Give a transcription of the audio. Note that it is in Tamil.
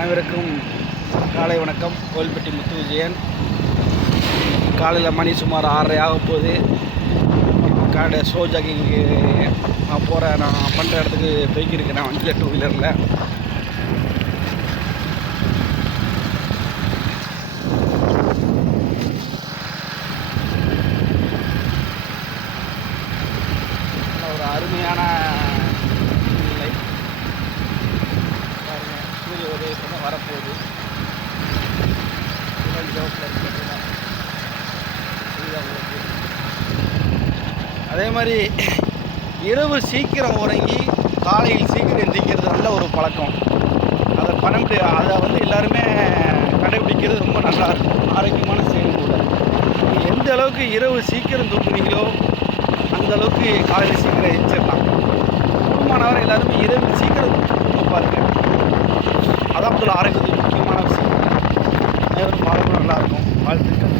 அனைவருக்கும் காலை வணக்கம். கோவில்பட்டி முத்து விஜயன். காலையில் மணி சுமார் 6:30 ஆக போகுது. காலையில் ஸ்லோ ஜாக்கிங்கு நான் போகிறேன். நான் பண்ணுற இடத்துக்கு போய்க்கிருக்கேன் நான் வண்டியில் 2 வீலரில். ஒரு அருமையான நிலை பாருங்கள். சூரிய உதயத்தில் தான் வரப்போகுது. அதே மாதிரி இரவு சீக்கிரம் உறங்கி காலையில் சீக்கிரம் எந்திரிக்கிறது நல்ல ஒரு பழக்கம். அதை எல்லாருமே கடைபிடிக்கிறது ரொம்ப நல்லா இருக்கும். ஆரோக்கியமான செயல் கூட. எந்த அளவுக்கு இரவு சீக்கிரம் தூக்குனீங்களோ அந்த அளவுக்கு காலையில் சீக்கிரம் எந்திரிச்சிடலாம். கூடுமானவரை எல்லாருமே இரவு சீக்கிரம் தூங்க பாருங்கள். அதான் முதல்ல ஆரோக்கியத்துக்கு முக்கியமான விஷயம். அனைவரும் வாழ்க்கை நல்லாயிருக்கும். வாழ்த்துக்கள்.